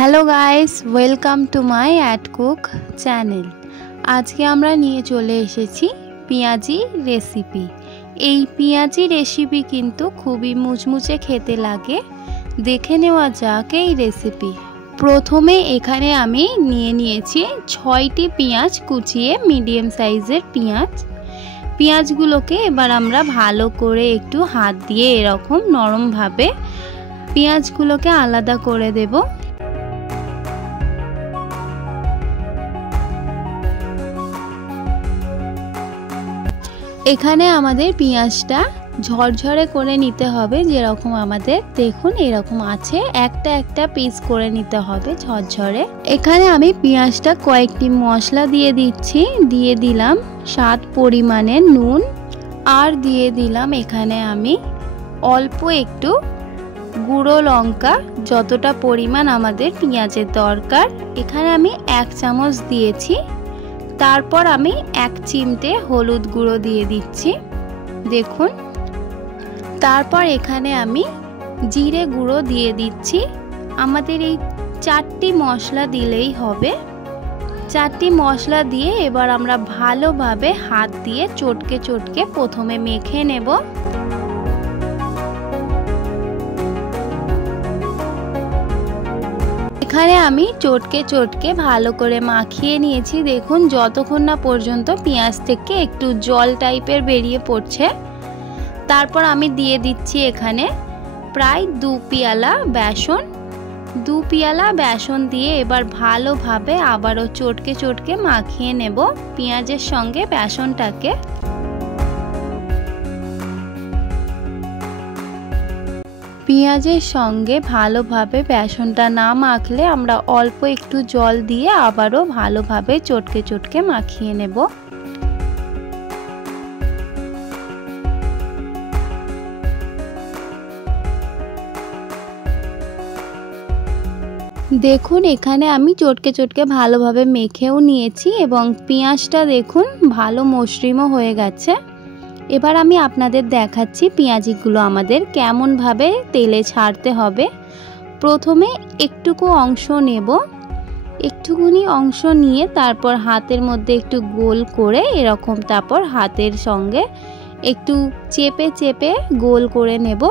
Hello guys, welcome to my at cook channel. আজকে আমরা নিয়ে চলে এসেছি পেঁয়াজি রেসিপি। এই পেঁয়াজি রেসিপি কিন্তু খুবই মুচমুচে খেতে লাগে। দেখে নেওয়া যাক এই রেসিপি। প্রথমে এখানে আমি নিয়ে নিয়েছি 6টি পেঁয়াজ কুচিয়ে, মিডিয়াম সাইজের পেঁয়াজগুলোকে এবার আমরা ভালো করে একটু হাত দিয়ে এরকম নরমভাবে পেঁয়াজগুলোকে আলাদা করে দেব। এখানে আমাদের পেঁয়াজটা ঝরঝরে করে নিতে হবে, যেরকম আমাদের দেখুন এরকম আছে, একটা একটা পিস করে নিতে হবে ঝরঝরে। এখানে আমি পেঁয়াজটা কয়েকটি মশলা দিয়ে দিচ্ছি। দিয়ে দিলাম স্বাদ পরিমাণের নুন, আর দিয়ে দিলাম এখানে আমি অল্প একটু গুঁড়ো লঙ্কা, যতটা পরিমাণ আমাদের পেঁয়াজের দরকার এখানে আমি 1 চামচ দিয়েছি। তারপর আমি 1 চিমটে হলুদ গুঁড়ো দিয়ে দিচ্ছি, দেখুন। তারপর এখানে আমি জিরে গুঁড়ো দিয়ে দিচ্ছি। আমাদের এই 4টি মশলা দিলেই হবে। 4টি মশলা দিয়ে এবার আমরা ভালোভাবে হাত দিয়ে চটকে চটকে প্রথমে মেখে নেব। এখানে আমি চটকে চটকে ভালো করে মাখিয়ে নিয়েছি। দেখুন যতক্ষণ না পর্যন্ত পেঁয়াজ থেকে একটু জল টাইপের বেরিয়ে পড়ছে। তারপর আমি দিয়ে দিচ্ছি এখানে প্রায় 2 পেয়ালা বেসন। 2 পেয়ালা বেসন দিয়ে এবার ভালোভাবে আবারও চটকে চটকে মাখিয়ে নেব পেঁয়াজের সঙ্গে বেসনটাকে। পেঁয়াজের সঙ্গে ভালোভাবে বেসনটা না মাখলে আমরা অল্প একটু জল দিয়ে আবারও ভালোভাবে চটকে চটকে মাখিয়ে নেব। দেখুন এখানে আমি চটকে চটকে ভালোভাবে মেখেও নিয়েছি এবং পেঁয়াজটা দেখুন ভালো মসৃণও হয়ে গেছে। এবার আমি আপনাদের দেখাচ্ছি পেঁয়াজিগুলো আমাদের কেমনভাবে তেলে ছাড়তে হবে। প্রথমে একটুকু অংশ নেব, একটুকুনি অংশ নিয়ে তারপর হাতের মধ্যে একটু গোল করে এরকম, তারপর হাতের সঙ্গে একটু চেপে চেপে গোল করে নেব।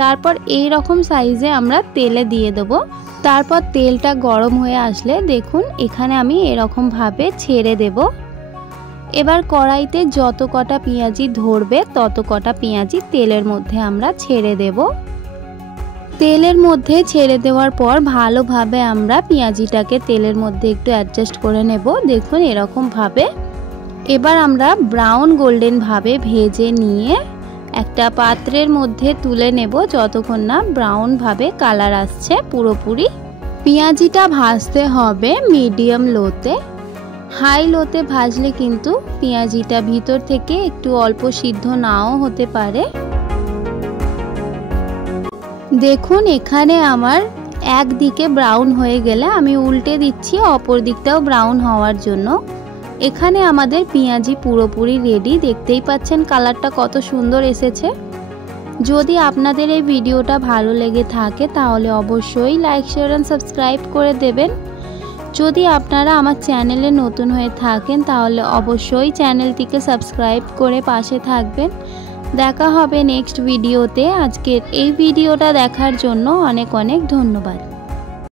তারপর এই রকম সাইজে আমরা তেলে দিয়ে দেব। তারপর তেলটা গরম হয়ে আসলে দেখুন এখানে আমি এরকমভাবে ছেড়ে দেব। এবার কড়াইতে যত কটা পেঁয়াজি ধরবে তত কটা পেঁয়াজি তেলের মধ্যে আমরা ছেড়ে দেব। তেলের মধ্যে ছেড়ে দেওয়ার পর ভালোভাবে আমরা পেঁয়াজিটাকে তেলের মধ্যে একটু অ্যাডজাস্ট করে নেব। দেখুন এরকমভাবে এবার আমরা ব্রাউন গোল্ডেন ভাবে ভেজে নিয়ে একটা পাত্রের মধ্যে তুলে নেব, যতক্ষণ না ব্রাউন ভাবে কালার আসছে পুরোপুরি। পেঁয়াজিটা ভাজতে হবে মিডিয়াম লোতে। হাই লোতে ভাজলে কিন্তু পেঁয়াজিটা ভিতর থেকে একটু অল্প সিদ্ধ নাও হতে পারে। দেখুন এখানে আমার একদিকে ব্রাউন হয়ে গেলে আমি উল্টে দিচ্ছি অপর দিকটাও ব্রাউন হওয়ার জন্য। এখানে আমাদের পেঁয়াজি পুরোপুরি রেডি। দেখতেই পাচ্ছেন কালারটা কত সুন্দর এসেছে। যদি আপনাদের এই ভিডিওটা ভালো লেগে থাকে তাহলে অবশ্যই লাইক, শেয়ার এন্ড সাবস্ক্রাইব করে দেবেন। যদি আপনারা আমার চ্যানেলে নতুন হয়ে থাকেন তাহলে অবশ্যই চ্যানেলটিকে সাবস্ক্রাইব করে পাশে থাকবেন। দেখা হবে নেক্সট ভিডিওতে। আজকের এই ভিডিওটা দেখার জন্য অনেক অনেক ধন্যবাদ।